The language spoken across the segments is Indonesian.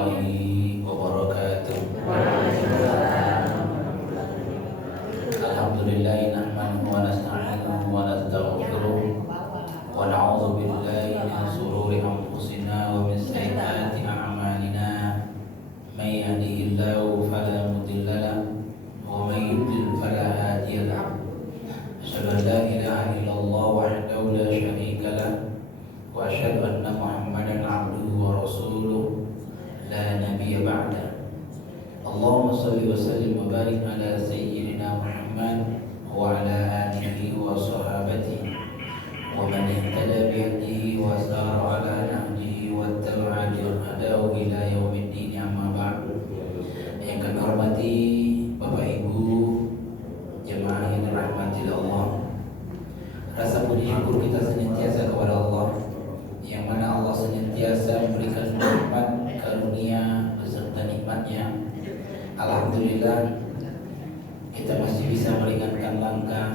warahmatullahi wabarakatuh. Alhamdulillah nahmaduhu wa nasta'inuhu wa nastaghfiruh wa na'udzu billahi min shururi anfusina wa min sayyiati a'malina. May yahdihillahu fala mudilla lahu wa may yudlil fala hadiya lahu. Asyhadu an la ilaha illallah wahdahu la syarika lahu wa asyhadu anna Muhammadan 'abduhu wa rasuluh la nabiyya ba'da. Allahumma shalli wa sallim wa barik ala sayyidina Muhammad wa ala alihi wa sahabatihi wa man ihtada bi hadihi wa sara ala nahjihi wa tabi'a hadahu ila yaumiddin, amma ba'du. Yang kami hormati Bapak Ibu jemaah yang dirahmati Allah, rasa puji syukur kita senantiasa kepada Allah, yang mana Allah senantiasa memberikan nikmat karunia beserta nikmatnya. Alhamdulillah kita masih bisa meringankan langkah,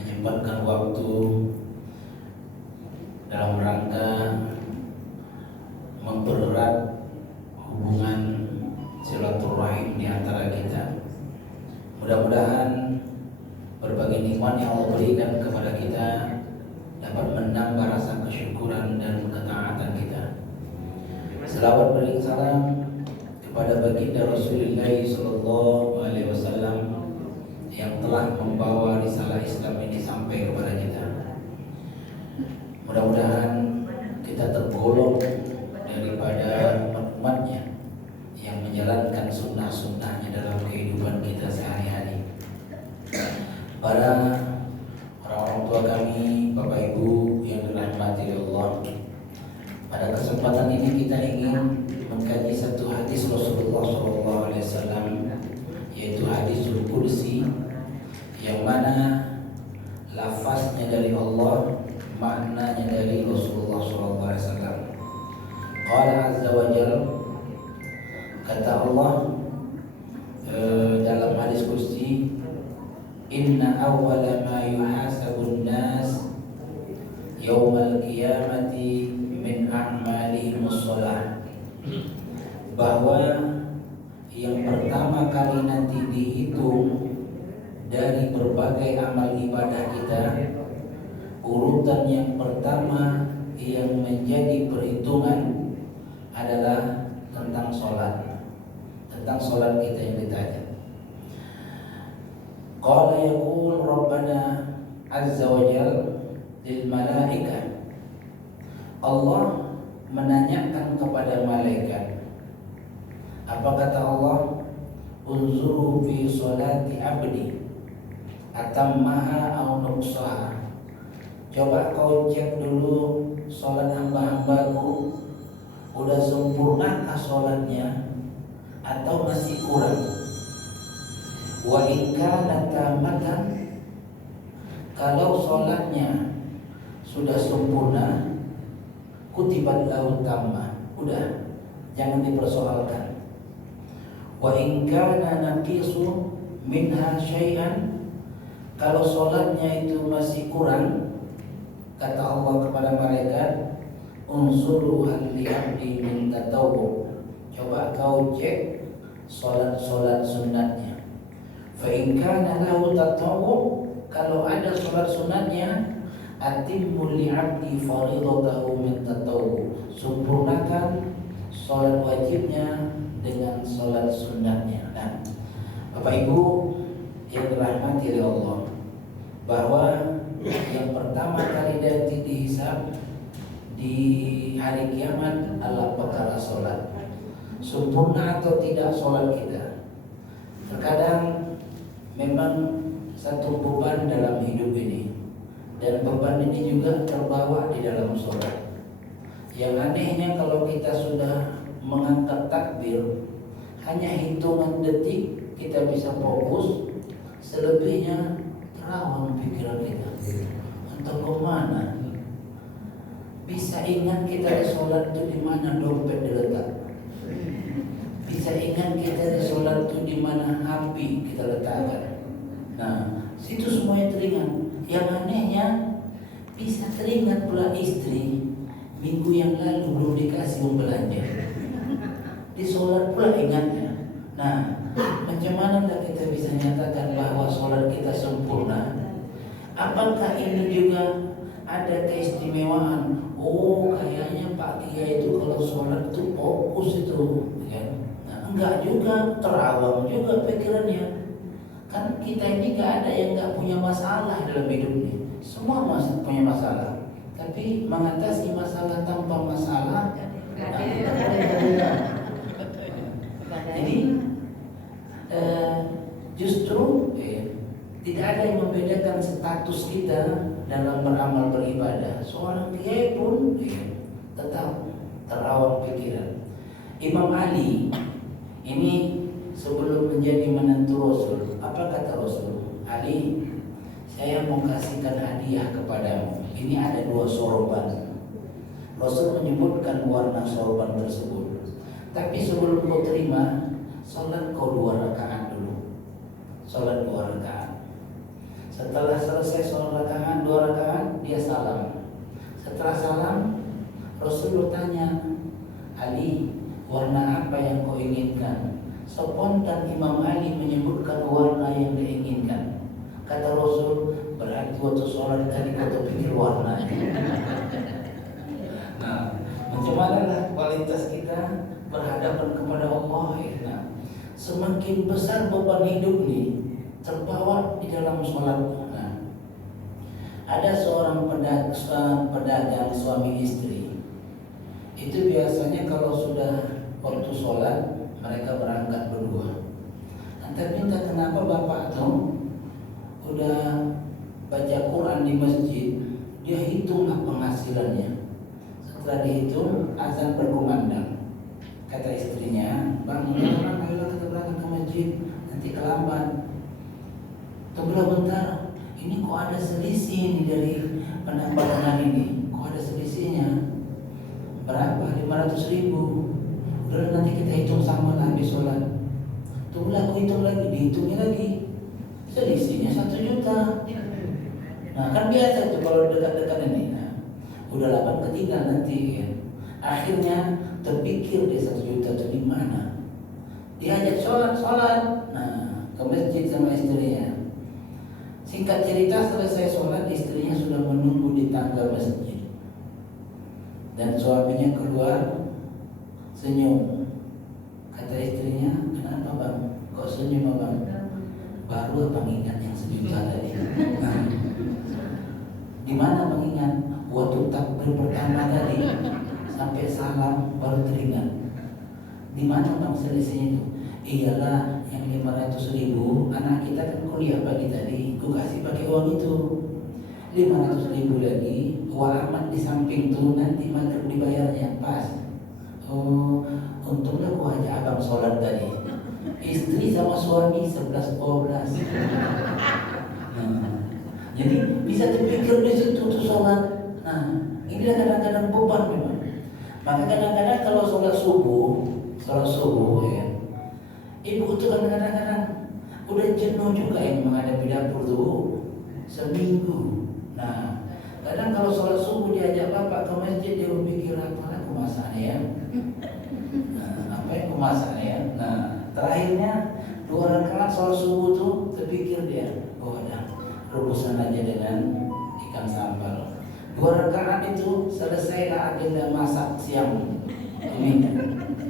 menyempatkan waktu dalam rangka mempererat hubungan silaturahim di antara kita. Mudah-mudahan berbagai nikmat yang Allah berikan kepada kita dapat menambah rasa kesyukuran dan ketaatan kita. Selawat beri salam kepada baginda Rasulullah sallallahu alaihi wasallam yang telah membawa risalah Islam ini sampai kepada kita. Mudah-mudahan kita tergolong daripada umat-umatnya yang menjalankan sunnah-sunnahnya dalam kehidupan kita sehari-hari. Para orang tua kami, Bapak Ibu yang dirahmati Allah, pada kesempatan ini kita ingin mengkaji satu hadis Rasulullah SAW, yaitu hadisul qudsi, yang mana lafaznya dari Allah, maknanya dari Rasulullah SAW. Qala azza wa jalla, kata Allah dalam hadis qudsi, inna awwala ma yuhasabun nas yaumal qiyamati min a'malihimus shalah, bahwa yang pertama kali nanti dihitung dari berbagai amal ibadah kita, urutan yang pertama yang menjadi perhitungan adalah tentang sholat, tentang sholat kita yang ditanya. Qala yaqul Rabbana azza wa jalla lil malaikah, Allah menanyakan kepada malaikat. Apa kata Allah? Unzuru fi sholati abdi atammaha aw nuqsaha. Coba kau cek dulu sholat hamba-hambaku, udah sempurnakah sholatnya atau masih kurang? Wa in kana tamatan, kalau sholatnya sudah sempurna, kutibat lahu tamma, udah jangan dipersoalkan. Wa in kana naqisu minha syai'an, kalau sholatnya itu masih kurang, kata Allah kepada malaikat, unsuru hal li abdi min tatawwu, coba kau cek sholat-sholat sunnatnya. Fa in kana lahu tatawwu, kalau ada sholat sunatnya, atimmu li abdi faridatahu min tatawwu, sempurnakan sholat wajibnya dengan sholat sunatnya. Nah, Bapak Ibu yang dirahmati oleh Allah, bahwa yang pertama kali nanti dihisab di hari kiamat adalah perkara sholat. Sempurna atau tidak sholat kita. Terkadang memang satu beban dalam hidup ini, dan beban ini juga terbawa di dalam sholat. Yang anehnya kalau kita sudah mengangkat takbir, hanya hitungan detik kita bisa fokus, selebihnya terawang pikiran kita. Entah kemana. Bisa ingat kita di sholat itu di mana dompet diletak. Bisa ingat kita di sholat itu di mana HP kita letakkan. Nah, situ semuanya teringat. Yang anehnya bisa teringat pula istri minggu yang lalu belum dikasih uang belanja. di sholat pula ingatnya. Nah, macam mana kita bisa nyatakan bahwa sholat kita sempurna? Apakah ini juga ada keistimewaan? Oh, kayaknya Pak Tia itu kalau sholat itu fokus itu, kan? Nah, enggak juga, terawam juga pikirannya. Kan kita ini enggak ada yang enggak punya masalah dalam hidup ini. Semua punya masalah. Tapi mengatasi masalah tanpa masalah, jadi justru tidak ada yang membedakan status kita dalam beramal beribadah. Seorang kiai pun tetap terawang pikiran. Imam Ali ini sebelum menjadi menantu Rasul, apa kata Rasul? Ali, saya mau kasihkan hadiah kepadamu. Ini ada 2 sorban. Rasul menyebutkan warna sorban tersebut. Tapi sebelum kau terima, sholat kau 2 rakaat dulu. Sholat 2 rakaat. Setelah selesai sholat 2 rakaat, dia salam. Setelah salam, Rasul bertanya, Ali, warna apa yang kau inginkan? Spontan Imam Ali menyebutkan warna yang diinginkan. Kata Rasul, berarti waktu sholat tadi kau terpikir warna. Nah, macam mana lah kualitas kita berhadapan kepada Allah. Nah, semakin besar beban hidup nih terbawa di dalam sholat. Nah, ada seorang pedagang suami istri. Itu biasanya kalau sudah waktu sholat mereka berangkat berdua. Tapi entah kenapa bapak tuh udah baca Quran di masjid, dia hitunglah penghasilannya. Setelah dihitung, azan berkumandang. Kata istrinya, bang, ayolah kita berangkat ke masjid, nanti terlambat. Tunggulah bentar, ini kok ada selisih nih dari pendapatan hari ini. Kok ada selisihnya? Berapa? 500.000. Udah nanti kita hitung sama habis sholat. Tunggulah aku hitung lagi, dihitungnya lagi. Selisihnya 1 juta. Nah kan biasa tuh kalau dekat-dekat ini. Nah, udah 8 ketinggalan nanti ya. Akhirnya terpikir dia 1 juta itu di mana. Diajak sholat. Nah, ke masjid sama istrinya. Singkat cerita selesai sholat, istrinya sudah menunggu di tangga masjid. Dan suaminya keluar senyum. Kata istrinya, kenapa bang? Kok senyum bang? Baru abang ingat yang 1 juta tadi. Nah, di mana bang ingat? Waktu takbir pertama tadi sampai salam baru teringat. Di mana bang selisihnya itu? Iyalah yang 500.000 anak kita kan kuliah pagi tadi, ku kasih pakai uang itu. 500.000 lagi, uang aman di samping tuh nanti maghrib dibayarnya pas. Oh, untungnya ku ajak abang sholat tadi. Istri sama suami 11-12. Nah, jadi bisa dipikir di situ tuh sholat. Nah, inilah kadang-kadang beban memang. Maka kadang-kadang kalau sholat subuh ya, ibu itu kan kadang-kadang udah jenuh juga yang menghadapi dapur tuh seminggu. Nah, kadang kalau sholat subuh diajak bapak ke masjid, dia berpikir apa aku masaknya ya. Nah, apa yang aku masaknya ya. Nah, terakhirnya 2 rakaat sholat subuh tuh terpikir dia, oh ada rebusan aja dengan ikan sambal. 2 rakaat itu selesailah agenda masak siang ini.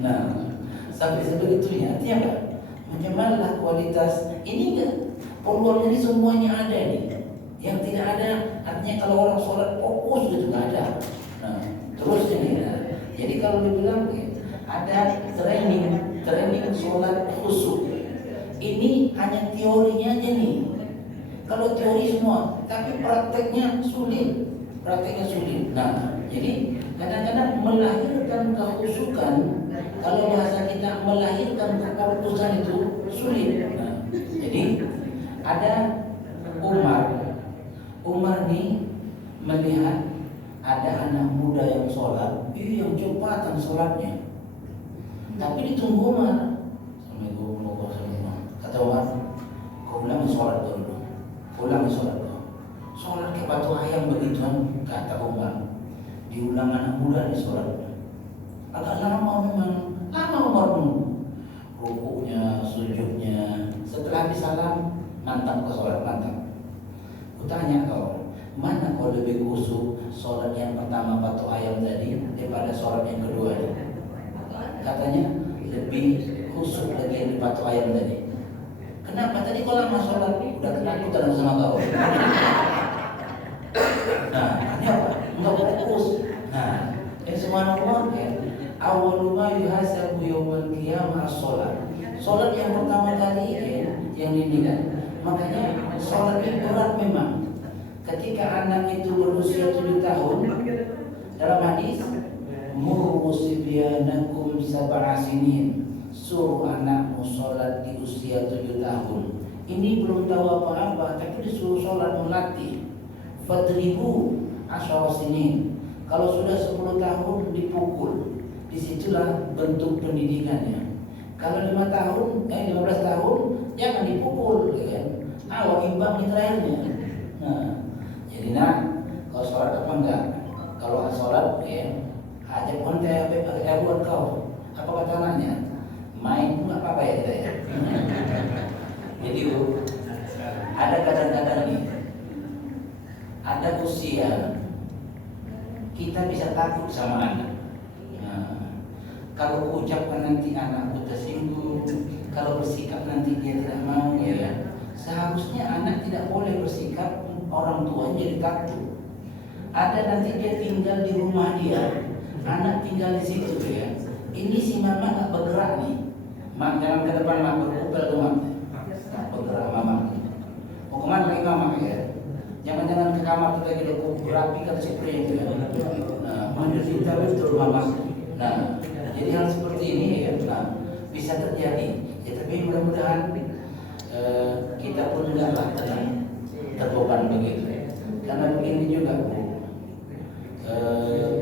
Nah, sampai sebegitunya, artinya apa? Macam mana kualitas ini enggak? Peluang ini semuanya ada nih. Yang tidak ada, artinya kalau orang sholat fokus gitu nggak ada. Nah, terus ini. Nah, jadi kalau dibilang ada training sholat khusyuk. Ini hanya teorinya aja nih. Kalau teori semua, tapi prakteknya sulit. Nah, jadi kadang-kadang melahirkan kekhusyukan, kalau bahasa kita melahirkan kefokusan itu sulit. Nah, jadi ada Umar nih melihat ada anak muda yang sholat, yang cepatan sholatnya. Tapi ditunggu Umar. Assalamualaikum warahmatullahi wabarakatuh. Kata Umar, kau ulangi sholat dulu. Sholat kayak batu ayam begituan, kata Umar. Diulang anak muda di sholat. Agak lama memang, Umar nunggu. rukuknya, sujudnya. Setelah habis salam, mantap ke sholat, mantap. Kutanya kau, mana kau lebih khusyuk sholat yang pertama patok ayam tadi daripada sholat yang kedua ini? Katanya lebih khusyuk lagi yang di patok ayam tadi. Kenapa? Tadi kau lama sholat, udah ketakutan sama kau. Nah, ini apa? Enggak fokus. Nah, subhanallah ya. Awwalu ma yuhasabu yaumal qiyamah as-shalat. Salat yang pertama kali ya, yang dinilai. Makanya salat itu berat memang. Ketika anak itu berusia 7 tahun, dalam hadis, muru sibyanakum sab'a sinin. Suruh anakmu salat di usia 7 tahun. Ini belum tahu apa-apa, tapi disuruh salat melatih. Fadribu asyara sinin. Kalau sudah 10 tahun dipukul. Disitulah bentuk pendidikannya. Kalau 15 tahun jangan dipukul, ya kan? Awak imbang di terakhirnya. Nah, jadi kalau sholat apa enggak? Kalau sholat, ya, ajak konten buat kau. Apa kata anaknya? Main pun nggak apa-apa ya kita ya. Jadi ada kadang-kadang nih, ada usia kita bisa takut sama anak. Kalau ucapkan nanti anakku tersinggung, kalau bersikap nanti dia tidak mau, ya. Seharusnya anak tidak boleh bersikap orang tua jadi takut. Ada nanti dia tinggal di rumah dia, anak tinggal di situ ya. Ini si mama nggak bergerak nih, mak jangan ke depan mak berkupel tuh mak, bergerak mama. Mau kemana lagi mama ya? Jangan-jangan ke kamar kita kita berapi kata spray itu ya. Nah, menderita betul mama. Nah, jadi hal seperti ini ya, bisa terjadi. Ya, tapi mudah-mudahan kita pun enggaklah terbeban begitu. Karena begini juga Bu,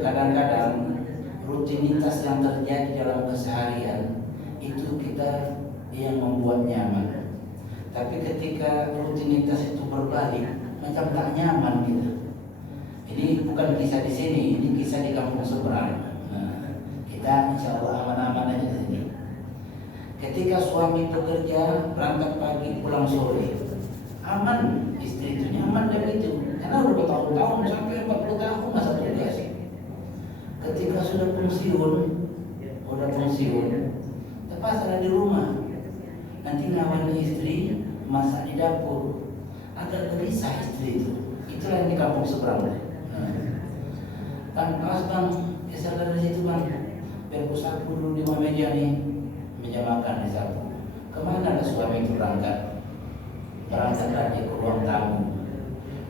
kadang-kadang rutinitas yang terjadi dalam keseharian itu kita yang membuat nyaman. Tapi ketika rutinitas itu berbalik, macam tak nyaman gitu. Ini bukan kisah di sini, ini kisah di kampung seberang. Kita insya Allah aman-aman aja di sini. Ketika suami bekerja, berangkat pagi, pulang sore, aman, istri itu nyaman dari itu. Karena udah bertahun-tahun sampai 40 tahun masa tugas. Ketika sudah pensiun, lepas ada di rumah. Nanti ngawani istri, masak di dapur. Agak gelisah istri itu. Itulah yang di kampung seberang. Bang, geser dari situ bang. Biar ku sapu dulu di meja nih, meja makan di sapu. Kemana ada suami itu berangkat? Berangkat lagi ke ruang tamu,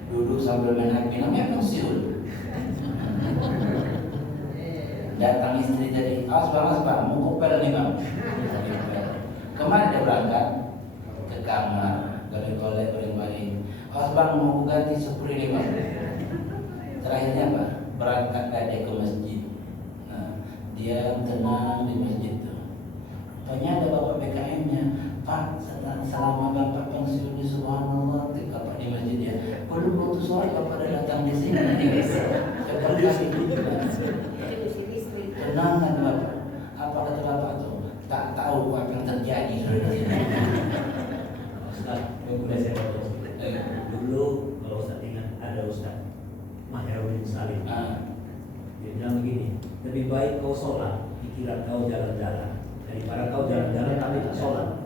duduk sambil main HP, namanya pensiun. Datang istri tadi, awas bang, mau kopel nih bang. Kemana dia berangkat? Ke kamar, golek-golek, baling-baling. Awas bang, mau ganti sepuri nih bang. Terakhirnya apa? Berangkat dia ke masjid. Dia tenang di masjid itu. Rupanya ada bapak BKM-nya. Pak, selama bapak pensiun di subhanallah, bapak di masjid ya. Belum waktu sholat bapak ada datang di sini. Tenang kan bapak. Apa kata bapak tuh? Tak tahu apa yang terjadi di sini. Ustaz, udah saya potong. Dulu kalau Ustaz ingat ada Ustaz Maherwin Salim. Dia bilang begini, lebih baik kau sholat dikira kau jalan-jalan daripada kau jalan-jalan tapi tak sholat.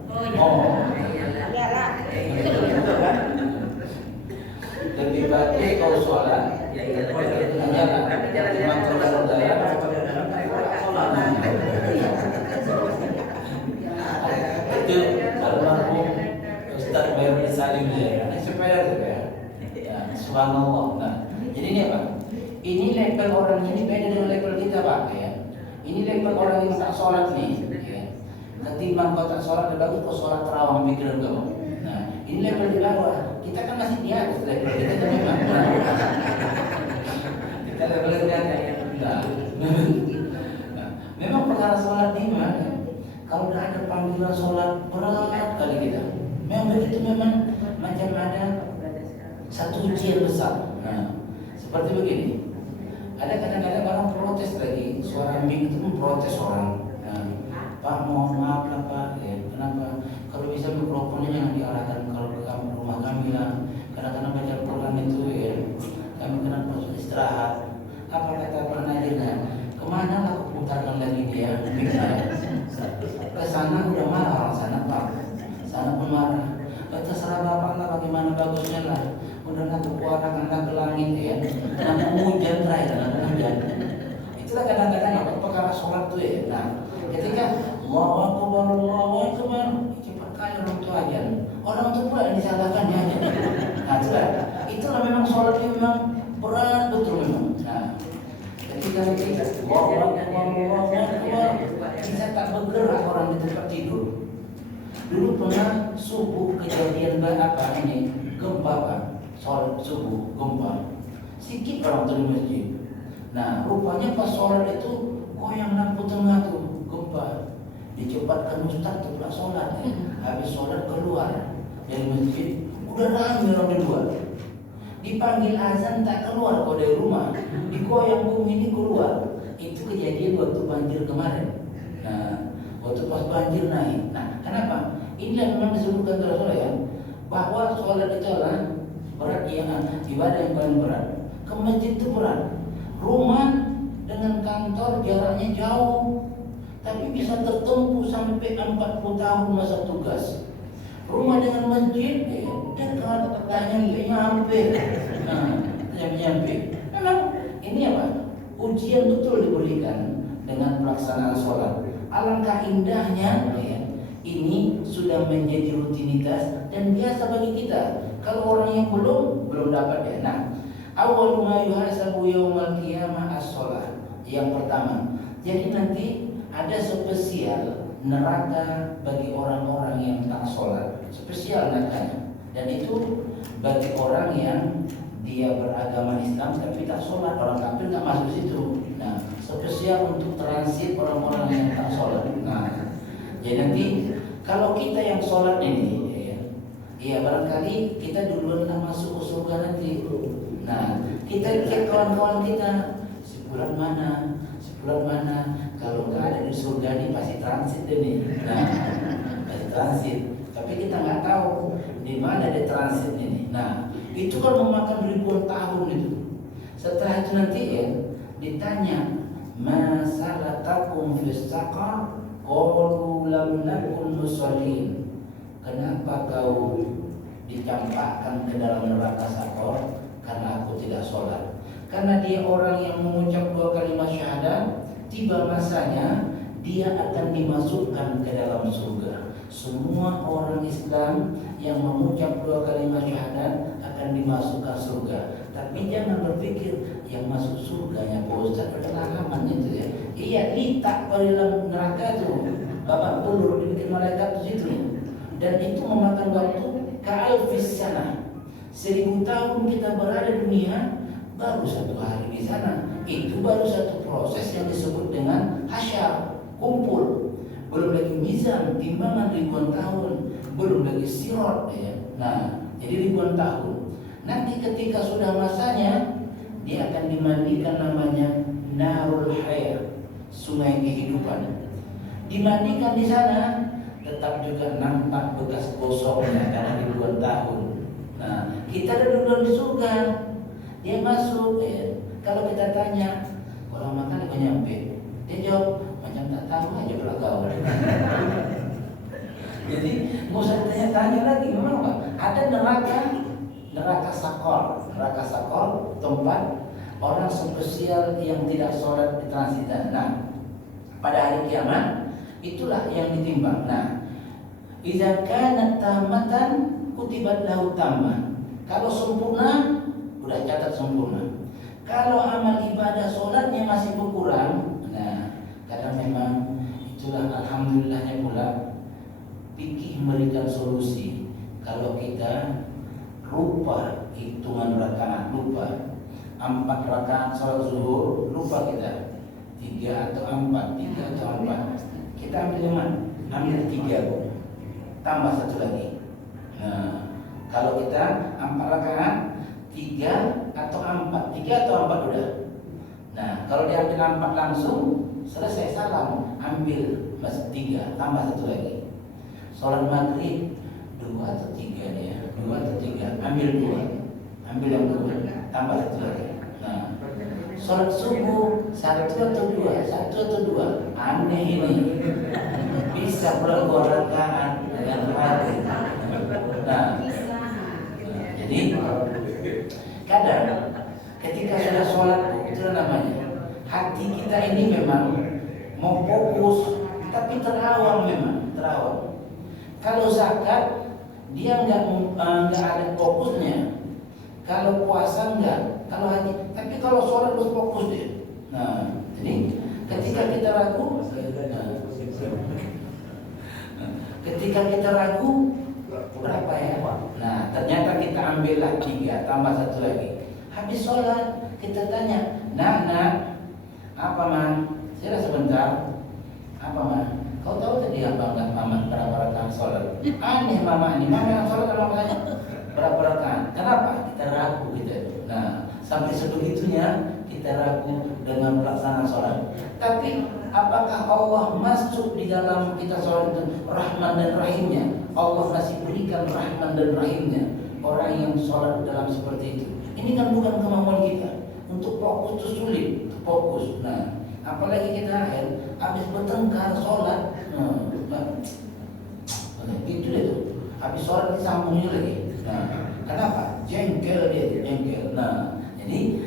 Lebih baik kau sholat jalan-jalan tapi kau jalan-jalan itu almarhum Ustaz Maherwin Salim ya. Supaya subhanallah. Nah, jadi ini apa? Ini level orang ini beda dengan level kita Pak ya. Ini level orang yang tak sholat nih ya. Ketimbang kau tak sholat lebih bagus kau sholat terawih pikiran kau. Nah ini level di bawah. Kita kan masih di atas level kita kan memang. Kita level di atas ya. Nah, memang perkara sholat ini mana? Kalau udah ada panggilan sholat berat kali kita. Memang begitu memang macam ada satu ujian besar. Nah seperti begini. Ada kadang-kadang orang protes lagi, suara mic itu memprotes orang. Pak mohon maaf lah Pak, ya. rokoknya yang diarahkan ke rumah kami lah. Kadang-kadang baca Quran itu ya, kami kena istirahat. Apa kata Pak Nadirnya? Kemana lah aku putarkan lagi dia? Ke sana udah marah orang sana Pak, sana pun marah. Terserah Bapak lah bagaimana bagusnya lah. Udah aku kuarahkan ke langit ya. Nah hujan terakhir, hujan. Itulah kadang-kadang apa perkara sholat tuh ya. Nah ketika Allahu Akbar, cepat kali orang tua aja. Orang tua pula yang disalahkan ya aja. Nah itulah memang sholat itu memang berat betul memang. Nah ketika Allahu Akbar, bisa tak bergerak orang di tempat tidur. Dulu pernah subuh kejadian apa ini gempa Pak, sholat subuh gempa. Sikit orang tuh di masjid. Nah rupanya pas sholat itu goyang lampu tengah tuh gempa. Dicepatkan ustaz tuh pula sholat. Habis sholat keluar dari masjid, udah ramai orang di luar. Dipanggil azan tak keluar kau dari rumah. Digoyang bumi ini keluar. Itu kejadian waktu banjir kemarin. Nah waktu pas banjir naik. Nah kenapa? Inilah memang disebutkan oleh Rasulullah ya, bahwa sholat itu adalah berat ibadah yang paling berat. Ke masjid itu berat. Rumah dengan kantor jaraknya jauh, tapi bisa tertempuh sampai 40 tahun masa tugas. Rumah dengan masjid dekat, nyampe. Nah, nyampe. Memang ini apa? Ujian betul diberikan dengan pelaksanaan sholat. Alangkah indahnya ya, ini sudah menjadi rutinitas dan biasa bagi kita. Kalau orang yang belum dapat ya. Nah, awwalu ma yuhasabu yaumal qiyamah as-shalah. Yang pertama, jadi nanti ada spesial neraka bagi orang-orang yang tak sholat. Spesial nerakanya. Dan itu bagi orang yang dia beragama Islam tapi tak sholat. Orang kafir tak masuk situ. Nah, spesial untuk transit orang-orang yang tak sholat. Nah, jadi nanti kalau kita yang sholat ini, ya barangkali kita duluan lah masuk ke surga nanti. Nah, kita cek kawan-kawan kita, sebulan mana, kalau nggak ada di surga ini pasti transit ini. Nah, pasti transit. Tapi kita nggak tahu di mana ada transit ini. Nah, itu kan memakan ribuan tahun itu. Setelah itu nanti ya ditanya, masalatakum fis saqar? Qalu lam nakun musallin. Kenapa kau dicampakkan ke dalam neraka sakor? Karena aku tidak sholat. Karena dia orang yang mengucap 2 kalimat syahadat, tiba masanya dia akan dimasukkan ke dalam surga. Semua orang Islam yang mengucap 2 kalimat syahadat akan dimasukkan surga. Tapi jangan berpikir yang masuk surganya Pak Ustaz adalah aman itu ya. Iya, letak pada dalam neraka itu. Bapak pelur dibikin malaikat di situ. Dan itu memakan waktu ka'alfis sana. 1000 tahun kita berada di dunia, baru 1 hari di sana. Itu baru satu proses yang disebut dengan hasyar, kumpul. Belum lagi mizan, timbangan ribuan tahun. Belum lagi sirat ya. Nah, jadi ribuan tahun. Nanti ketika sudah masanya, dia akan dimandikan namanya Narul Hayat, sungai kehidupan. Dimandikan di sana, tetap juga nampak bekas gosoknya karena ribuan tahun. Nah, kita ada duluan di surga, dia masuk. Ya. Kalau kita tanya, kalau makan kau nyampe, dia jawab macam tak tahu aja pula kau. Jadi nggak usah tanya-tanya lagi. Memang Pak, ada neraka sakor, tempat orang spesial yang tidak sholat di transitan. Nah, pada hari kiamat itulah yang ditimbang. Nah, idza kanat tamatan kutibat lahu tamah. Kalau sempurna, udah catat sempurna. Kalau amal ibadah sholatnya masih berkurang, nah, kadang memang itulah alhamdulillahnya pula fikih memberikan solusi. Kalau kita lupa hitungan rakaat, lupa 4 rakaat sholat zuhur, lupa kita 3 atau 4, kita ambil yang mana? Ambil 3, tambah 1 lagi. Nah, kalau kita 4 rakaat, 3 atau 4 udah. Nah, kalau diambil 4 langsung, selesai salam, ambil 3, tambah 1 lagi. Sholat maghrib 2 atau 3 nih ya, 2 atau 3, ambil 2, ambil yang 2, tambah 1 lagi. Nah, sholat subuh 1 atau 2, 1 atau 2, aneh ini. Bisa pula 2 rakaat dengan hari. Nah, jadi kadang ketika sudah sholat itu namanya hati kita ini memang mau fokus tapi terawang, memang terawang. Kalau zakat dia nggak ada fokusnya, kalau puasa nggak, kalau haji. Tapi kalau sholat harus fokus dia. Nah, jadi ketika kita ragu, berapa ya? Nah, ternyata kita ambillah 3 tambah 1 lagi. Habis sholat kita tanya, nak, apa man? Saya sebentar. Apa man? Kau tahu tadi apa enggak mama berapa rakaat sholat? Aneh mama ini, mama yang sholat sama tanya berapa rakaat? Kenapa? Kita ragu gitu. Nah, sampai sebegitunya kita ragu dengan pelaksanaan sholat. Tapi apakah Allah masuk di dalam kita sholat itu Rahman dan Rahimnya? Allah masih berikan Rahman dan Rahimnya orang yang sholat dalam seperti itu. Ini kan bukan kemampuan kita. Untuk fokus itu sulit, fokus. Nah, apalagi kita habis bertengkar sholat, gitu deh tuh. Habis sholat disambungnya lagi. Nah, kenapa? Jengkel dia, jengkel. Nah, jadi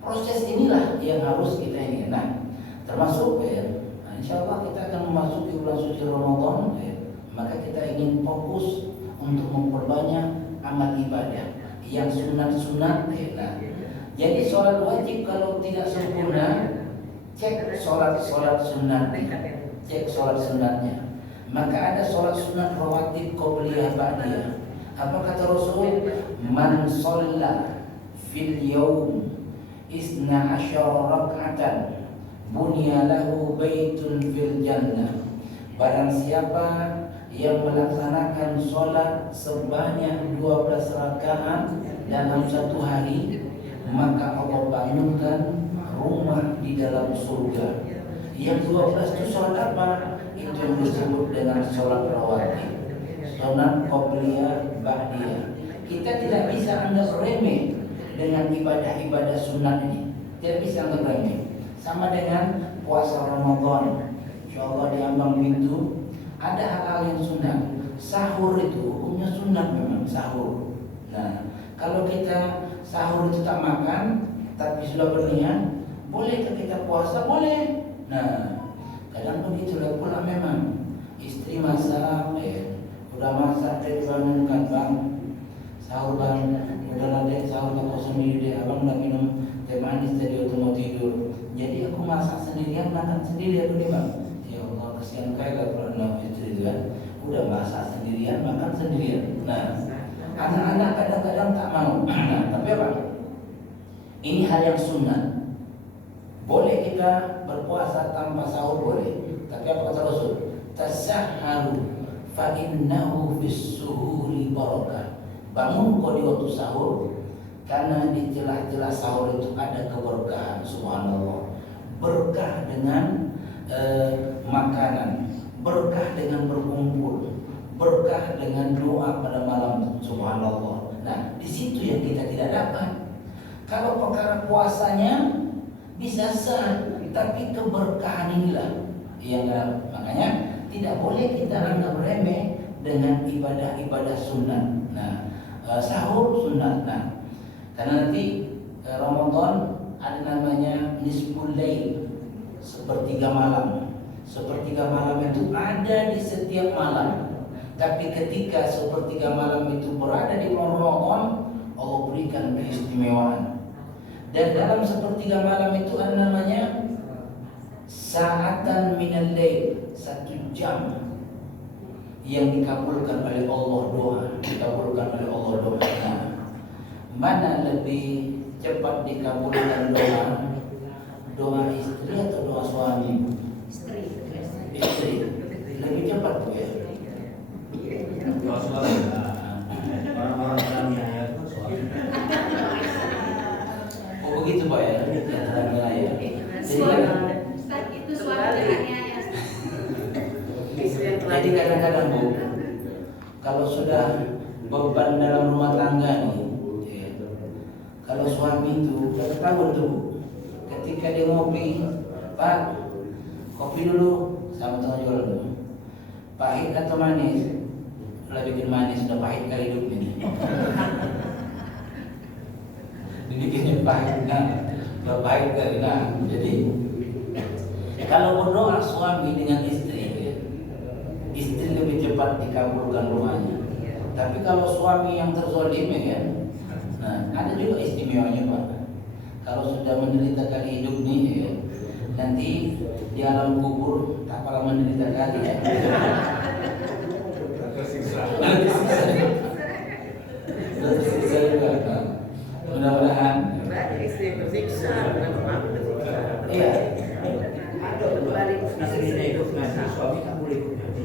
proses inilah yang harus kita ini. Nah, termasuk insya Allah kita akan memasuki bulan suci Ramadan. Maka kita ingin fokus untuk memperbanyak amal ibadah yang sunat-sunat. Nah, jadi sholat wajib kalau tidak sempurna, cek sholat sunat, cek sholat sunatnya. Maka ada sholat sunat rawatib qobliyah ba'diyah. Apa kata Rasul? Man sholla fil yawm isna asyara rak'atan bunya lahu baitun fil jannah. Barang siapa yang melaksanakan sholat sebanyak 12 rakaat dalam satu hari, maka Allah bangunkan rumah di dalam surga. Yang 12 itu sholat apa? Itu yang disebut dengan sholat rawatib, sholat qobliyah ba'diyah. Kita tidak bisa anggap remeh dengan ibadah-ibadah sunat ini. Tidak bisa anggap remeh. Sama dengan puasa Ramadan. Insyaallah di ambang pintu ada hal-hal yang sunat. Sahur itu hukumnya sunat memang, sahur. Nah, kalau kita sahur itu tak makan tapi sudah berniat, bolehkah kita puasa? Boleh. Nah, kadang begitulah pula memang. Istri masak, udah masak dia dibangunkan, bang sahur bang, udah deh sahur kau sendiri deh, abang udah minum teh manis tadi waktu mau tidur. Jadi aku masak sendirian, makan sendiri aku nih bang. Ya Allah, kasihan kayak kalau istri itu kan, udah masak sendirian, makan sendirian. Nah, anak-anak kadang-kadang tak mau. Nah, tapi apa? Ini hal yang sunnah. Boleh kita berpuasa tanpa sahur, boleh. Tapi apa kata Rasul? Tasahharu fa innahu fis suhuri barakah. Bangun kau di waktu sahur, karena di celah-celah sahur itu ada keberkahan. Subhanallah. Berkah dengan makanan, berkah dengan berkumpul, berkah dengan doa pada malam. Subhanallah. Nah, di situ yang kita tidak dapat. Kalau perkara puasanya bisa sah, tapi keberkahan inilah yang makanya tidak boleh kita anggap remeh dengan ibadah-ibadah sunnah. Nah, sahur sunnah. Nah, karena nanti Ramadan ada namanya nisful lail, sepertiga malam. Sepertiga malam itu ada di setiap malam. Tapi ketika sepertiga malam itu berada di bulan Ramadan, Allah berikan keistimewaan. Dan dalam sepertiga malam itu ada namanya sa'atan minal lail, 1 jam yang dikabulkan oleh Allah doa, dikabulkan oleh Allah doa. Nah, mana lebih cepat dikabulkan doa? Doa istri atau doa suami? Istri. Lebih cepat tuh ya. Doa suami. Orang-orang suami ya, suami. Oh begitu Pak ya? Ya. Itu suara dengannya. Jadi kadang-kadang Bu, kalau sudah beban dalam rumah tangga nih, ya, kalau suami itu udah ketahuan tuh, ketika dia ngopi, Pak, kopi dulu, sama tengah jual dulu. Pahit atau manis? Kalau bikin manis sudah pahit kali hidup ini. Dibikinnya pahit, sudah pahit kali. Nah, jadi kalau berdoa suami dengan istri, istri lebih cepat dikabulkan rumahnya. Tapi kalau suami yang terzolim ya, nah ada juga istimewanya Pak. Kalau sudah menderita kali hidup nih ya, nanti di alam kubur tak kalah menderita kali ya. Tersiksa juga. Mudah-mudahan. Istri tersiksa, Iya. Istrinya ikut ngaji, suami tak boleh ikut ngaji.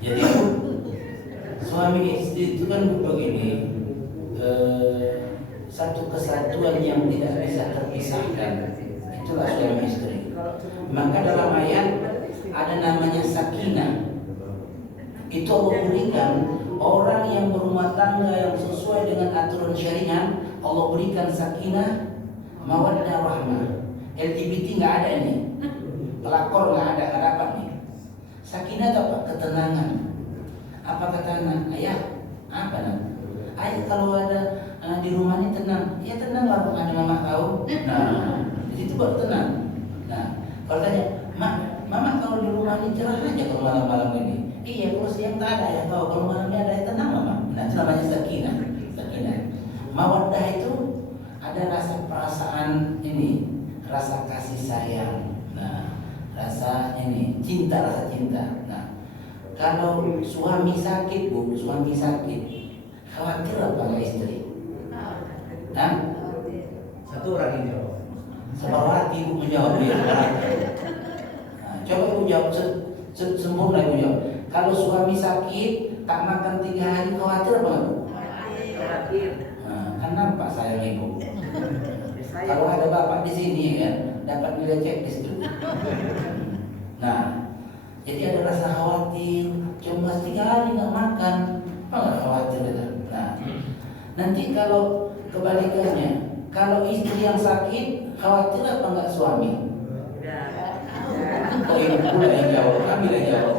Jadi suami istri itu kan begini, satu kesatuan yang tidak bisa terpisahkan. Itulah suami istri. Maka dalam ayat ada namanya sakinah. Itu Allah berikan orang yang berumah tangga yang sesuai dengan aturan syariat. Allah berikan sakinah, mawaddah, rahmah. LGBT nggak ada ini, pelakor nggak dapat nih. Sakinah itu apa? Ketenangan. Apa ketenangan? Ayah, apa nak? Ayah kalau ada di rumahnya tenang, ya tenang lah, ada mama tahu. Nah, di situ baru tenang. Nah, kalau tanya, mama kalau di rumahnya cerah aja kalau malam-malam ini. Iya, kalau siang tak ada ya, kalau malamnya ada ya tenang mama. Nah, itu namanya sakinah. Sakinah. Mawaddah itu ada rasa perasaan ini, rasa kasih sayang. Nah, rasa ini cinta, rasa cinta. Nah, kalau suami sakit Bu, suami sakit, khawatir apa nggak istri? Nah, Satu orang yang jawab. separuh hati Ibu menjawab dia. Nah, coba Ibu jawab sempurna Ibu jawab. Kalau suami sakit, tak makan 3 hari, khawatir apa nggak Bu? khawatir. Nah, kan nampak sayang Ibu. Kalau ada bapak di sini kan, dapat nilai checklist tuh. Nah, jadi ada rasa khawatir, cuma 3 hari nggak makan, apa nggak khawatir itu? Nah, nanti kalau kebalikannya, kalau istri yang sakit, khawatir apa nggak suami? Oh ibu pula yang jawab, kami yang jawab.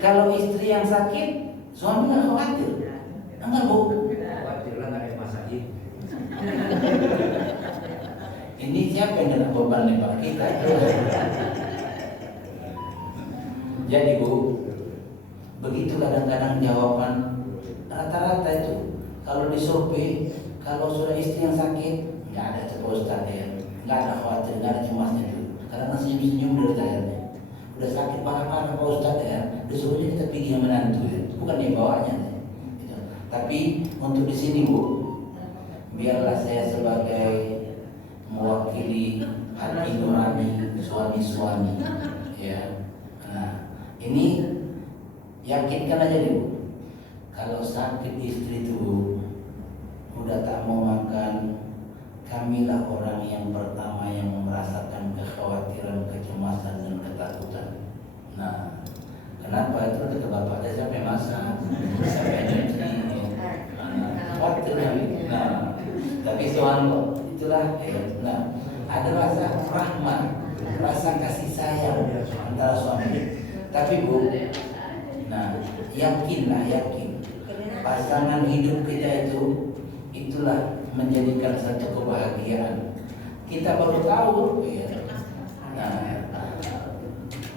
Kalau istri yang sakit, suami nggak khawatir, enggak Bu? Khawatirlah nggak ada masakin. Ini siapa yang kena beban nih Pak? Kita. Jadi Bu, begitu kadang-kadang jawaban rata-rata itu kalau disurvei, kalau sudah istri yang sakit, nggak ada tuh Pak Ustadz ya, nggak ada khawatir, nggak ada cemasnya tuh, karena senyum-senyum dari tayarnya. Udah sakit parah-parah Pak Ustadz ya, disuruhnya kita pilih yang menantu ya, bukan dia bawanya. Gitu. Tapi untuk di sini Bu, biarlah saya sebagai mewakili hati nurani suami-suami ya. Nah, ini yakinkan aja deh Bu, kalau sakit istri itu udah tak mau makan, kamilah orang yang pertama yang merasakan kekhawatiran, kecemasan dan ketakutan. Nah, kenapa? Itu kata bapak saya sampai masak, sampai nyuci, khawatir kami. Nah, tapi subhanallah itulah nah, ada rasa rahmat, rasa kasih sayang antara suami. Tapi Bu, nah yakinlah, yakin pasangan hidup kita itu itulah menjadikan satu kebahagiaan. Kita baru tahu ya, nah,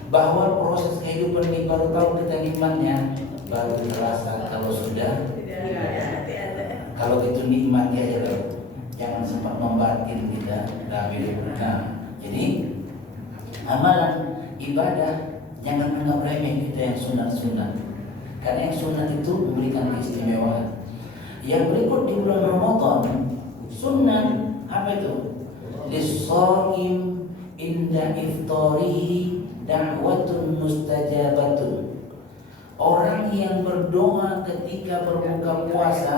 bahwa proses kehidupan ini baru tahu kita nikmatnya, baru terasa kalau sudah. Kalau itu nikmati aja loh, jangan sempat membatin kita. Nah, jadi amalan ibadah jangan anggap remeh kita yang sunat-sunat, karena yang sunat itu memberikan keistimewaan. Yang berikut di bulan Ramadan, sunat apa itu? Lis-shaim inda iftarihi da'watun mustajabatun. Orang yang berdoa ketika berbuka puasa,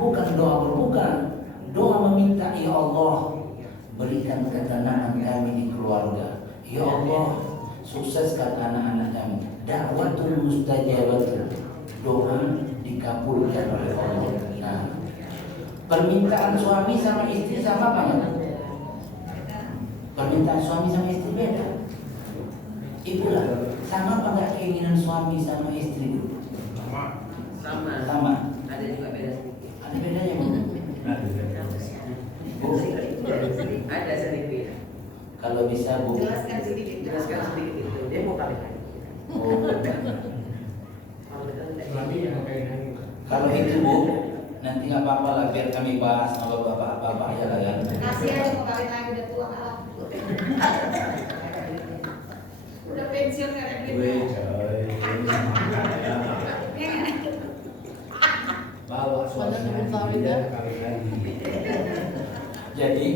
bukan doa berbuka, doa meminta, ya Allah berikan ketenangan kami di keluarga, Ya Allah, sukseskan anak-anak kami. Da'watul mustajabatul, doa dikabulkan oleh Allah. Nah, permintaan suami sama istri sama apa enggak? Permintaan suami sama istri beda. Itulah sama apa enggak keinginan suami sama istri? Sama. Ada juga beda sedikit. Ada bedanya, Bu? Bu, Ada sedikit. kalau bisa, Bu. Jelaskan sedikit itu. Dia mau kali lagi. Oh. Kalau Kalau itu, Bu, nanti nggak apa-apa lah, biar kami bahas sama bapak-bapak ya lah ya. Kasih aja mau kawin lagi udah tua kalah. Udah pensiun kayak gitu. Bawa suaminya kali lagi. Jadi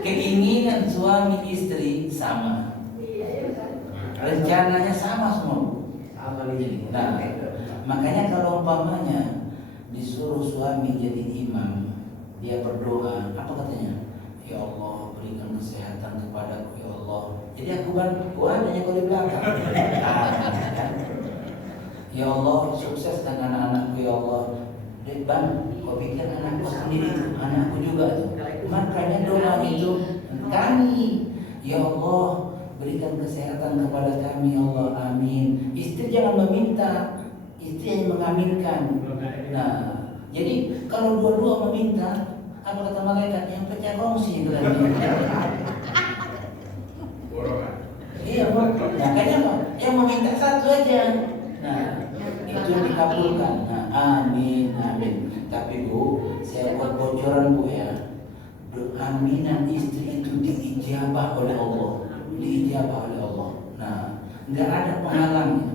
keinginan suami istri sama, rencananya sama semua, Bu. Sama nih. Nah, makanya kalau umpamanya disuruh suami jadi imam, dia berdoa, apa katanya? Ya Allah, berikan kesehatan kepadaku, ya Allah. Jadi aku adanya kalau di belakang. Kan? Ya Allah, sukseskan anak-anakku, ya Allah. Bang, kau pikir anakku sendiri itu, anakku juga tuh. Makanya doa itu kami, ya Allah, berikan kesehatan kepada kami, ya Allah, amin. Istri jangan meminta, istri yang mengaminkan. Nah, jadi kalau dua-dua meminta, apa kata malaikat, yang pecah kongsi itu lagi. Iya, Bu. Makanya apa? Yang meminta satu aja. Nah, itu yang dikabulkan. Nah, amin, amin. Tapi Bu, saya buat bocoran Bu ya. Aminan istri itu diijabah oleh Allah, diijabah oleh Allah. Nah, nggak ada penghalangnya.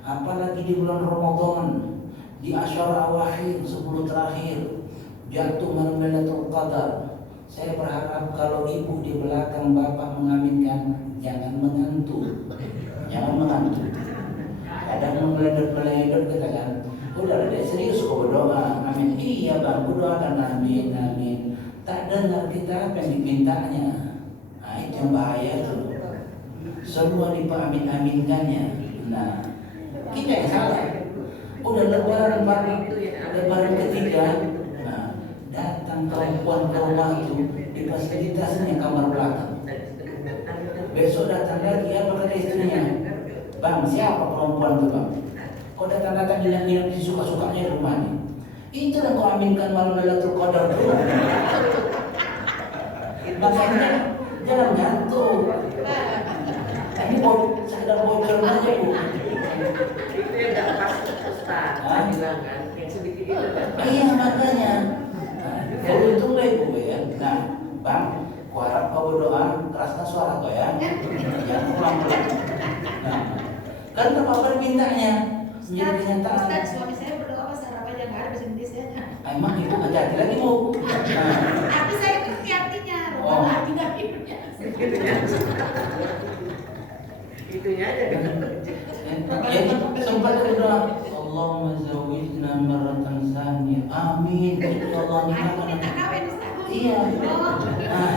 Apalagi di bulan Ramadan, di Asyara Awakhir 10 terakhir, jatuh malam Lailatul Qadar. Saya berharap kalau ibu di belakang bapak mengaminkan, jangan mengantuk, jangan mengantuk. Kadang meledot kita kan, udah deh serius kok berdoa, amin. Iya bang, berdoakan amin, amin. Tak dengar kita apa yang dipintanya. Nah itu yang bahaya tuh. Semua dipamin-aminkannya. Nah kita yang salah. Udah lebaran ketiga. Nah datang perempuan ke rumah itu di fasilitasnya kamar belakang. Besok datang lagi, apa kata istrinya? Bang, siapa perempuan itu bang? Kau datang-datang nginap di suka-sukanya di rumah ini. Itu yang kau aminkan malam Lailatul Qadar itu. Makanya jangan ngantuk. Ini sekedar bocor aja Bu. Itu yang nggak pas Ustaz. Saya bilang kan, yang sedikit itu kan. Iya makanya. Kalau itu baik Bu ya. Nah, Bang, ku harap kau berdoa keraskan suara kau ya. Jangan pulang-pulang. Nah, kan apa permintaannya? Menjadi kenyataan. Ustaz, suami saya berdoa pas Arab aja nggak ada bahasa Indonesia. Emang ibu hati-hati lagi Bu. Nah, Tapi saya ngerti artinya, Oh. bukan arti dari Indonesia. Itunya aja kan. jadi sempat berdoa, Allahumma zawijna marratan saniyah. Amin. Ya Allah Aku nikahkan. minta kawin Ustaz. Iya. Oh. Nah,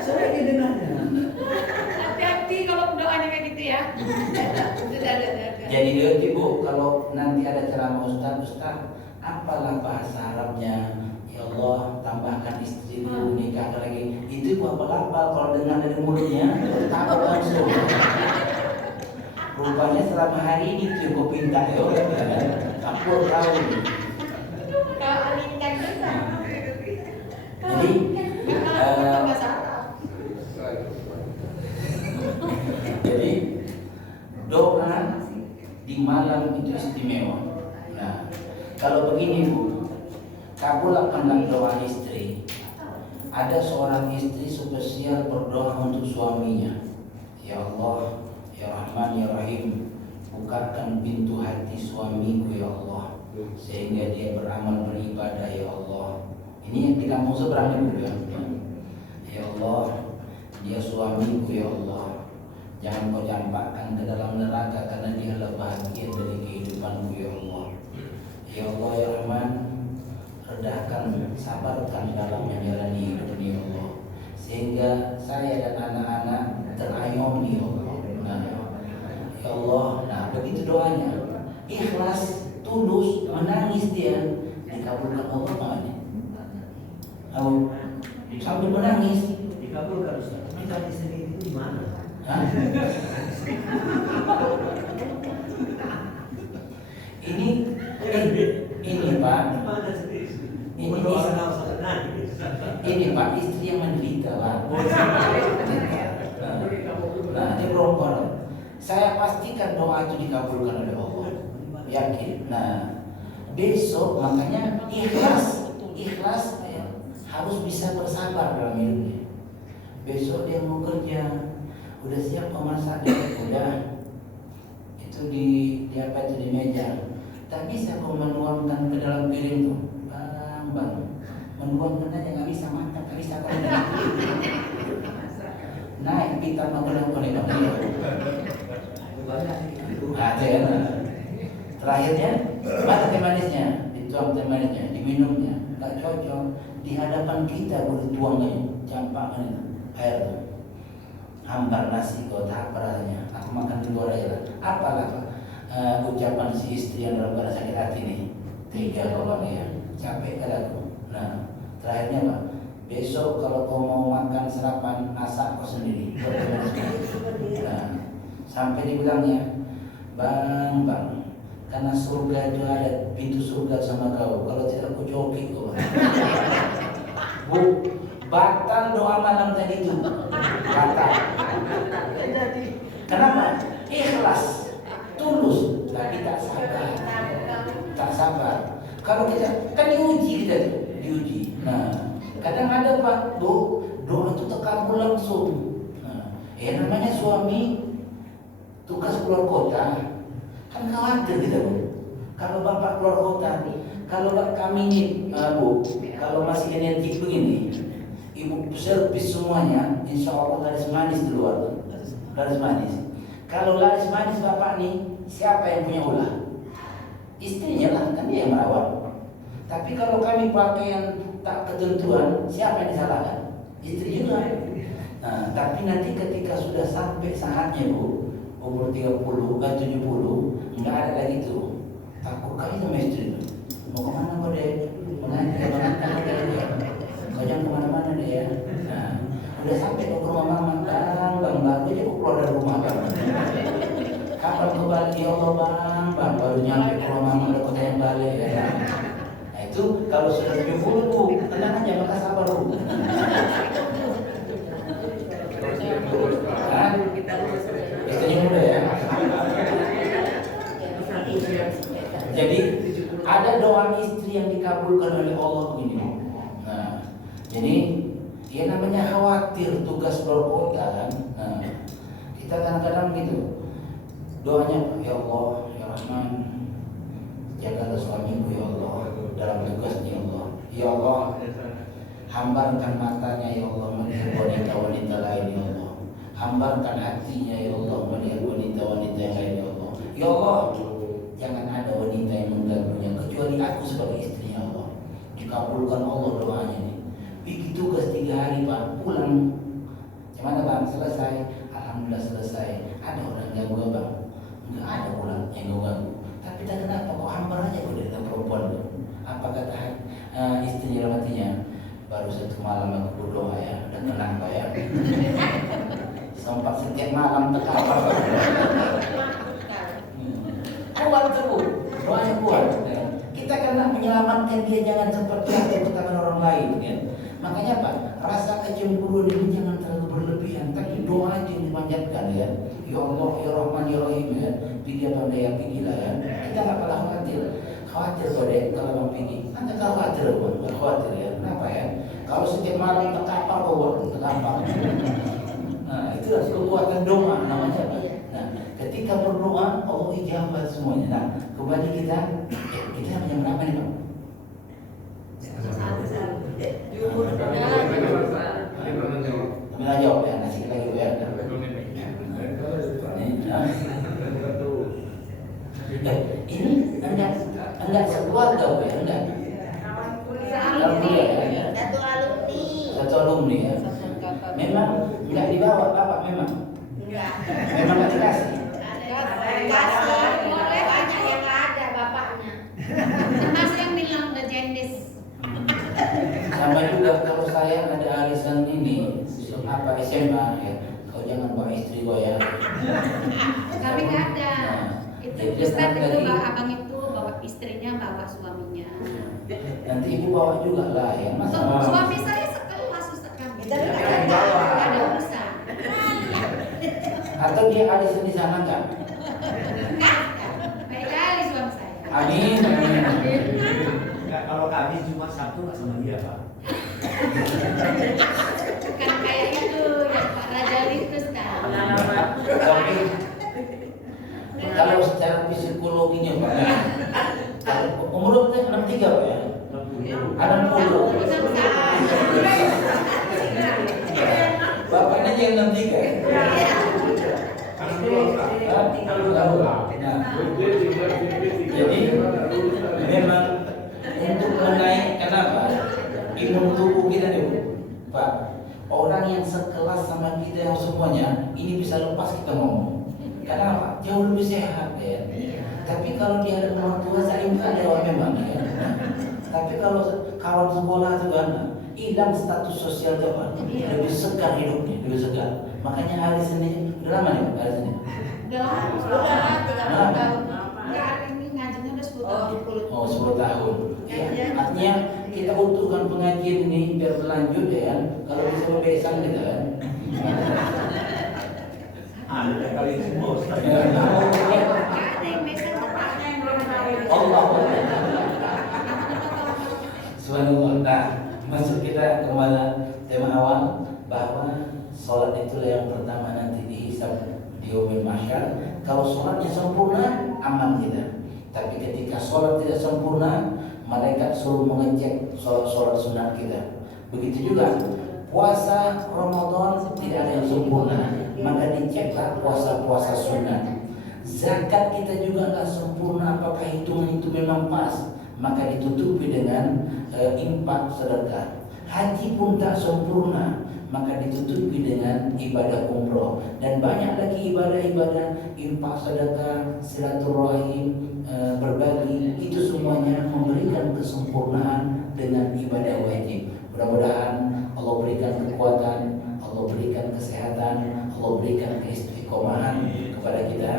Saya dengarnya. Hati-hati kalau doanya kayak gitu ya. Sudah. jadi dia Bu, kalau nanti ada ceramah Ustaz, apalah bahasa Arabnya? Ya Allah, tambahkan istriku nikah lagi. Itu apa lapal kalau dengar dari mulutnya, tahu langsung. Rupanya selama hari ini cukup pintar ya, aku tahu. Kalau alihkan bisa. Jadi, Kalau bahasa Arab. jadi doa di malam itu istimewa. Nah, kalau begini Bu, kabulkanlah doa istri. Ada seorang istri spesial berdoa untuk suaminya. Ya Allah, Ya Rahman, Ya Rahim, bukakan pintu hati suamiku ya Allah, sehingga dia beramal beribadah ya Allah. Ini yang di kampung seberang Bu ya. Ya Allah, dia suamiku ya Allah, jangan kau campakkan ke dalam neraka karena dia adalah bahagian dari kehidupanku ya Allah. Ya Allah ya Rahman, dimudahkan dalam menjalani hidup ini ya Allah, sehingga saya dan anak-anak terayomi ya Allah. Nah, ya Allah, nah begitu doanya, ikhlas, tulus, menangis dia, dikabulkan Allah makanya. Sambil menangis Dikabulkan Ustaz. Kita di sini itu di mana? Hah? Ini Pak, Di mana sendiri? Ini- Mendoakan Allah sampai nangis. ini Pak istri yang menderita Pak. Nah ini perempuan. Saya pastikan doa itu dikabulkan oleh Allah. Yakin. Nah besok makanya ikhlas ya, harus bisa bersabar dalam hidupnya. Besok dia mau kerja, udah siap memasak, udah itu di apa itu di meja. Tak bisa kau menuangkan ke dalam piring tuh, bang, menuangkan aja nggak bisa makan, nggak bisa kan? Naik pita makan oleh bang. Ada ya. Terakhirnya, mana teh manisnya? Dituang teh manisnya, diminumnya, nggak cocok. Di hadapan kita boleh tuangnya, campakkan air tuh. Hambar nasi kau tahap rasanya. Aku makan di luar aja lah. Apalah ucapan si istri yang dalam keadaan sakit hati nih. Tiga orang ya, capek kadaku. Nah, terakhirnya Pak, besok kalau kau mau makan sarapan masak kau sendiri. Nah, sampai dibilangnya, bang, karena surga itu ada pintu surga sama kau. Kalau tidak aku joki kau. Bu, batal doa malam tadi itu. Batal. Kenapa? Ikhlas, tulus, tapi tak sabar. Tak sabar. Kalau kita kan diuji kita tuh, diuji. Nah, kadang ada Pak, doa itu terkabul langsung. Nah, namanya suami tugas keluar kota, kan khawatir kita Bu. Kalau bapak keluar kota, kalau kami ini Bu, kalau masih energi begini, ibu servis semuanya, insya Allah laris manis di luar, laris manis. Kalau laris manis bapak nih, siapa yang punya ulah? Istrinya lah, kan dia yang merawat. Tapi kalau kami pakai yang tak ketentuan, siapa yang disalahkan? Istri juga. Nah, tapi nanti ketika sudah sampai saatnya Bu, umur 30 ke 70, nggak ada lagi tuh. Takut kali sama istri itu. Mau kemana kau deh? Mengaji kemana deh? Kau jangan kemana-mana deh ya. Nah, udah sampai ke rumah mama, bang, baru aja aku keluar dari rumah bang. Kapan kembali ya Allah bang, baru nyampe ke rumah mama udah kota yang balik ya. Nah itu kalau sudah 70 Bu, tenang aja, maka sabar Bu. Nah, istrinya muda ya. Jadi ada doa istri yang dikabulkan oleh Allah begini. Nah, jadi ya namanya khawatir tugas keluar kota kan. Nah, kita kadang-kadang gitu doanya, ya Allah, ya Rahman, jagalah suamiku ya Allah dalam tugasnya ya Allah. Ya Allah, hambarkan matanya ya Allah melihat wanita-wanita lain ya Allah. Hambarkan hatinya ya Allah melihat wanita-wanita yang lain ya Allah. Ya Allah, jangan ada wanita yang mengganggunya kecuali aku sebagai istrinya Allah. Dikabulkan Allah doanya nih. Bikin tugas 3 hari Pak, pulang. Gimana Bang? Selesai? Alhamdulillah selesai. Ada orang ganggu Bang? Enggak ada pulang yang ganggu. Tapi tak kenapa kok hambar aja kok dengan perempuan tuh. Apa kata istrinya dalam hatinya? Baru 1 malam aku berdoa ya, udah tenang Pak ya. Sempat setiap malam terkapar Pak. Kuat tuh, doanya kuat. Kita karena menyelamatkan dia jangan seperti jatuh ke tangan orang lain. Ya. Makanya Pak, rasa kecemburuan ini jangan terlalu berlebihan, tapi doa aja yang dipanjatkan ya. Ya Allah, ya Rahman, ya Rahim ya. Pilih apa daya pilihlah ya. Kita nggak pernah khawatir kalau Bang Pidi. Anda nggak khawatir Bang, nggak khawatir ya. Kenapa ya? Kalau setiap malam terkapar kok terkapar. Nah itu kekuatan doa namanya Pak. Nah ketika berdoa Allah ijabah semuanya. Nah kembali kita namanya berapa nih Pak? Kami jawab ya, nasi lagi ya. Ini enggak sekeluarga ya, enggak. Alhamdulillah ya. Memang nggak dibawa bapak memang. Enggak. Memang nggak dikasih. Kasar, boleh. Banyak yang nggak ada bapaknya. Termasuk yang bilang udah jendis. Sama juga kalau saya ada arisan ini apa SMA ya, kau jangan bawa istri kau ya. Kami nggak ada. Itu Jadi Ustadz itu lagi- abang itu bawa istrinya, bawa suaminya. Nanti ibu bawa juga lah ya masa mau. Suami saya sekelas Ustadz kami. Tapi nggak Nggak ada. ada urusan. Atau dia arisan di sana enggak? Nggak ada. Baik kali suami saya. Amin. Amin. Enggak, kalau kami cuma Sabtu nggak sama dia Pak. Bukan kayak itu yang Pak Raja itu Ustadz. Pengalaman. Tapi kalau secara psikologinya Pak, kalau umur berapa? 63 Pak ya? 60. Bapaknya aja yang 63. Jadi memang untuk menaikkan apa? Imun tubuh kita nih Pak. Orang yang sekelas sama kita yang semuanya ini bisa lepas kita ngomong. Kenapa? Jauh lebih sehat ya. Tapi kalau dia ada orang tua saya enggak ada orang memang ya. Tapi kalau kawan sekolah itu kan hilang status sosial tuh Pak. Lebih segar hidupnya, lebih segar. Makanya hari Senin udah lama nih hari Senin. Udah lama. Sudah 30 tahun. Enggak, ini ngajinya udah 10 tahun. Oh 10 tahun. Ya, artinya kita butuhkan pengajian ini biar berlanjut ya kan. Kalau bisa bebesan gitu kan. Ada kali semua. Nggak ada yang bisa Allah. Subhanallah. Nah, masuk kita kembali tema awal bahwa sholat itulah yang pertama nanti dihisab di yaumil mahsyar. Kalau sholatnya sempurna, aman kita. Tapi ketika sholat tidak sempurna, malaikat suruh mengecek sholat sunat kita. Begitu juga puasa Ramadan tidak ada yang sempurna, maka diceklah puasa sunat. Zakat kita juga nggak sempurna, apakah hitungan itu memang pas, maka ditutupi dengan infak sedekah. Haji pun tak sempurna, maka ditutupi dengan ibadah umroh. Dan banyak lagi ibadah-ibadah, infak sedekah, silaturahim, berbagi, itu semuanya memberikan kesempurnaan dengan ibadah wajib. Mudah-mudahan Allah berikan kekuatan, Allah berikan kesehatan, Allah berikan keistiqomahan kepada kita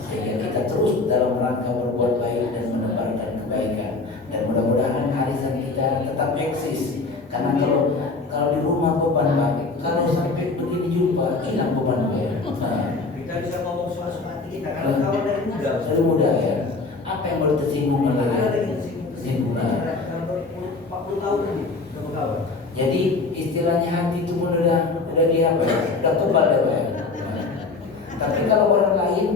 sehingga kita terus dalam rangka berbuat baik dan menebarkan kebaikan. Dan mudah-mudahan arisan kita tetap eksis. Karena kalau di rumah beban Pak, kalau sampai begini jumpa hilang beban Pak ya. Nah, Kita bisa ngomong suara-suara kita karena kawan dari muda. dari muda ya. Apa yang boleh tersinggung Ada lagi? lagi Tersinggung. Nah, 40 tahun ini udah berkawan. jadi istilahnya hati itu pun udah di apa ya? Udah kebal ya Pak ya. Nah, tapi kalau orang lain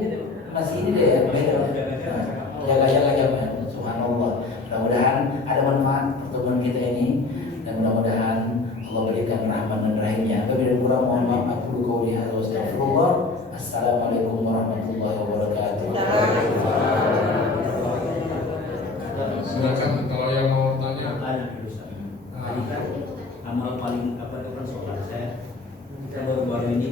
masih ini deh ya, beda. Nah, jaga-jaga jamnya. Subhanallah. Mudah-mudahan ada manfaat pertemuan kita ini dan mudah-mudahan Allah berikan rahmat dan rahimnya. Apabila kurang mohon maaf, aku qouli hadza wa astaghfirullah. Assalamualaikum warahmatullahi wabarakatuh. Silakan kalau yang mau tanya. Banyak dosa. Tadi kan amal paling apa itu kan sholat saya. Kita baru-baru ini